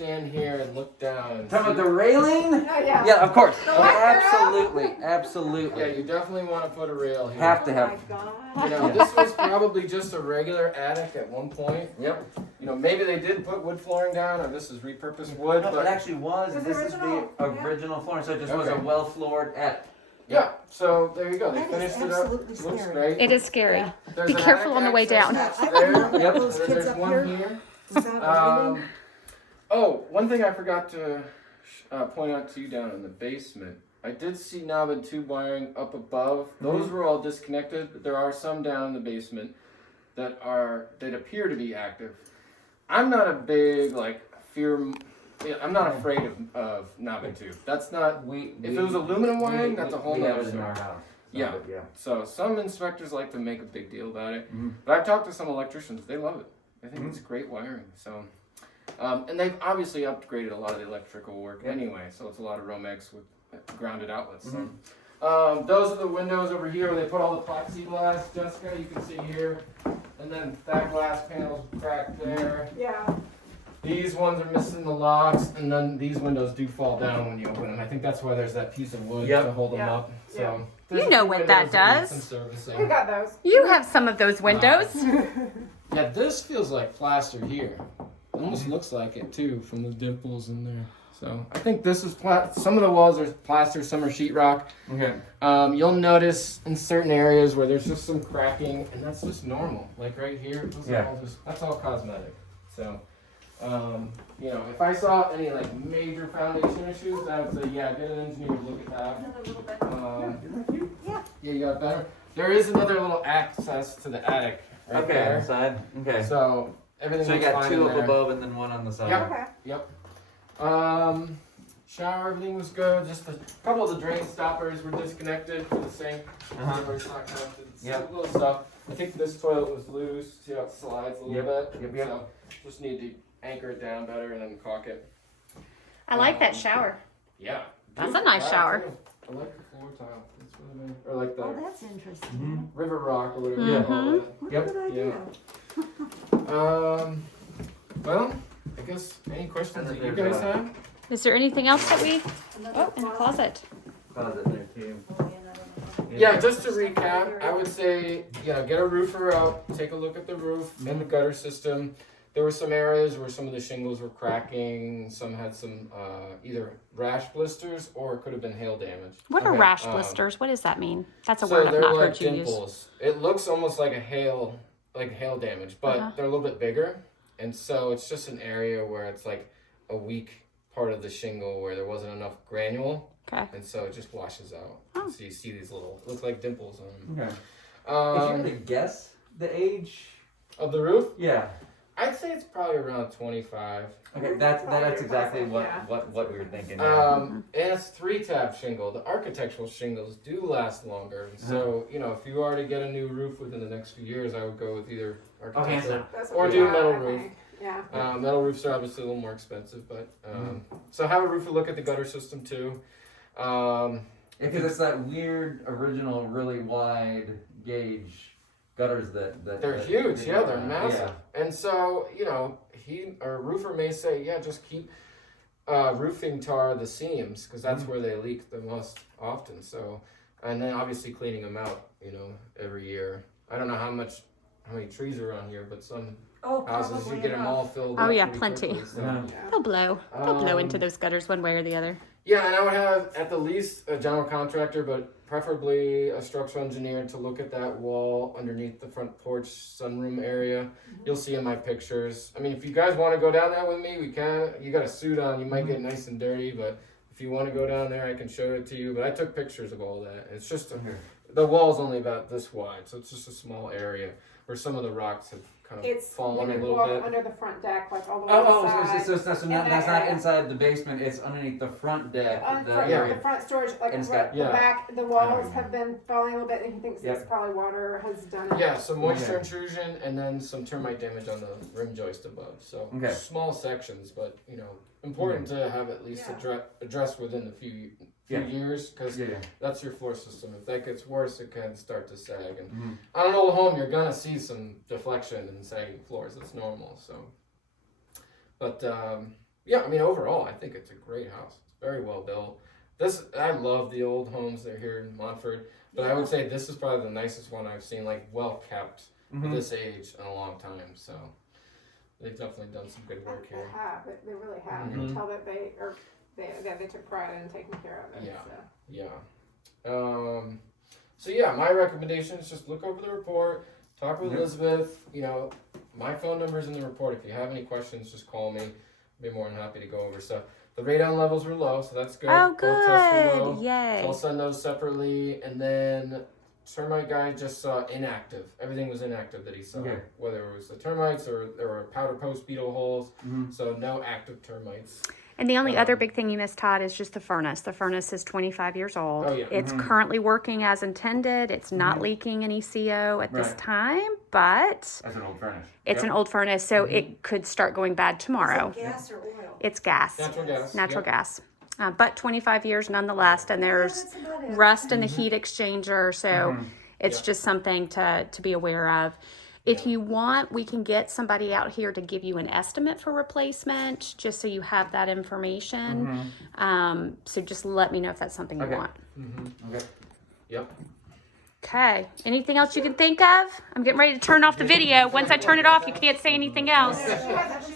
stand here and look down and Talking about see- the railing? Yeah. Yeah, of course. The light there. Absolutely, Yeah, absolutely. you definitely want to put a rail here. Have to Oh have. my You God. know, this was probably just a regular attic at one point. Yep. You know, maybe they did put wood flooring down, or this is repurposed wood, No, it but actually was. It's This is original, the yeah. original flooring, so it just was a Okay. well floored attic. yeah. So there you go. They That is finished it up. absolutely Looks scary. great. It is scary. Yeah. There's Be an careful attic on the way access down. that's I there. don't know Yep. those And kids there's up one here here. without railing. Oh, one thing I forgot to point out to you down in the basement. I did see knob and tube wiring up above. Those were all disconnected, but there are some down in the basement that appear to be active. I'm not a big I'm not afraid of knob and tube. That's not. If it was aluminum wiring, that's a whole we have nother it in our story. house. Yeah. Yeah. So some inspectors like to make a big deal about it, Mhm. but I've talked to some electricians. They love it. They think Mhm. it's great wiring. So, and they've obviously upgraded a lot of the electrical work Yep. anyway. So it's a lot of Romex with grounded outlets. Mhm. So, those are the windows over here where they put all the plexiglass. Jessica, you can see here, and then that glass panel's cracked there. Yeah. These ones are missing the locks, and then these windows do fall down when you open them. I think that's why there's that piece of wood Yep. to hold them Yeah. up. So Yeah. there's You a know few what that windows need does. some servicing. We got those. You have some of those windows. Yeah, this feels like plaster here. It almost looks like it too from the dimples in there. So I think this is some of the walls are plaster, some are sheetrock. Okay. You'll notice in certain areas where there's just some cracking, and that's just normal. Like right here, that's all cosmetic. So, you know, if I saw any like major foundation issues, I would say, yeah, get an engineer to look at that. Another little bit. Yeah, you got better. There is another little access to the attic right Okay. there. Side. Okay. So everything So you looks got fine two in up there. above and then one on the side. Yep. Okay. Yep. Shower, everything was good. Just a couple of the drain stoppers were disconnected for the sink. Uh-huh. It's not connected. Yep. Little stuff. I think this toilet was loose. See how it slides a little bit? Yep, yep. So just need to anchor it down better and then caulk it. I like that shower. Yeah. That's a nice shower. Too. I like the floor tile. It's really nice. Or like the Oh, that's interesting. Mhm. river rock or whatever you call it. What Yep. a good idea. Well, I guess any questions And that then you there's, guys have? Is there anything else that we? Another Oh, in the closet. Closet there too. Yeah, just to recap, I would say, you know, get a roofer out, take a look at the roof and the gutter system. There were some areas where some of the shingles were cracking, some had some either rash blisters or it could have been hail damage. What are Okay. rash blisters? What does that mean? That's a So word I've they're not like heard you use. dimples. It looks almost like hail damage, but Uh-huh. they're a little bit bigger. And so it's just an area where it's like a weak part of the shingle where there wasn't enough granule. Okay. And so it just washes out. Oh. So you see these little, look like dimples on them. Okay. If you had to Um, guess the age? of the roof, Yeah. I'd say it's probably around 25. Okay, that's Probably exactly what, yeah. what we were thinking. Yeah. And it's 3-tab shingle. The architectural shingles do last longer. So, you know, if you are to get a new roof within the next few years, I would go with either architectural. That's Or what we do got, metal I roof. think. Yeah. Metal roofs are obviously a little more expensive, but so have a roofer look at the gutter system too. Because it's that weird original, really wide gauge gutters that They're that- huge, that- yeah, they're massive. Yeah. And so, you know, a roofer may say, yeah, just keep roofing tar the seams because that's where they leak the most often. So, and then obviously cleaning them out, you know, every year. I don't know how many trees are on here, but some Oh, houses probably you get them enough. all filled Oh, up yeah, pretty plenty. quickly, so. Yeah. Yeah. They'll blow. They'll blow into Um, those gutters one way or the other. Yeah, and I would have at the least a general contractor, but preferably a structural engineer to look at that wall underneath the front porch sunroom area. You'll see in my pictures. I mean, if you guys want to go down there with me, we can. You got a suit on, you might get nice and dirty, but if you want to go down there, I can show it to you. But I took pictures of all that. It's just the wall's only about this wide, so it's just a small area where some of the rocks have kind of It's fallen when a you little walk bit. under the front deck, like all the way Oh, inside. so that's in not, that that's not area. inside the basement. It's underneath the front deck. Yeah. The front storage, like And it's right- got- the yeah. back, the walls have been falling a little bit, and he thinks Yep. it's probably water has done it. Yeah, some moisture Okay. intrusion and then some termite damage on the rim joist above. So Okay. small sections, but you know, important to have at least Yeah. addressed within a few Yeah. years because Yeah. that's your floor system. If that gets worse, it can start to sag. And Mhm. on an old home, you're gonna see some deflection and sagging floors. That's normal. So, but yeah, I mean, overall, I think it's a great house. It's very well built. I love the old homes that are here in Montford, but I would say this is probably the nicest one I've seen, like well kept Mm-hmm. at this age in a long time. So they've definitely done some good work They here. have. They really have. You Mhm. can tell that they took pride in taking care of it. Yeah. So. Yeah. So yeah, my recommendation is just look over the report, talk with Yep. Elizabeth. You know, my phone number's in the report. If you have any questions, just call me. I'd be more than happy to go over stuff. The radon levels were low, so that's good. Oh, Both tests were good. low. So Yay. I'll send those separately, and then termite guy just saw inactive. Everything was inactive that he saw, Okay. whether it was the termites or there were powder post beetle holes. Mhm. So no active termites. And the only other Um, big thing you missed, Todd, is just the furnace. The furnace is 25 years old. Oh, yeah. It's Mhm. currently working as intended. It's not Mhm. leaking any CO at this Right. time, but That's an old furnace. it's an old furnace, so it could start going bad tomorrow. Is it gas or oil? It's gas, Natural gas. natural yep. gas. But 25 years nonetheless, and there's That's about it. rust in the heat exchanger, so Mhm. it's Yeah. just something to be aware of. If you want, we can get somebody out here to give you an estimate for replacement, just so you have that information. So just let me know if that's something you Okay. want. Okay. Yep. Okay. Anything else you can think of? I'm getting ready to turn off the video. Once I turn it off, you can't say anything else. She has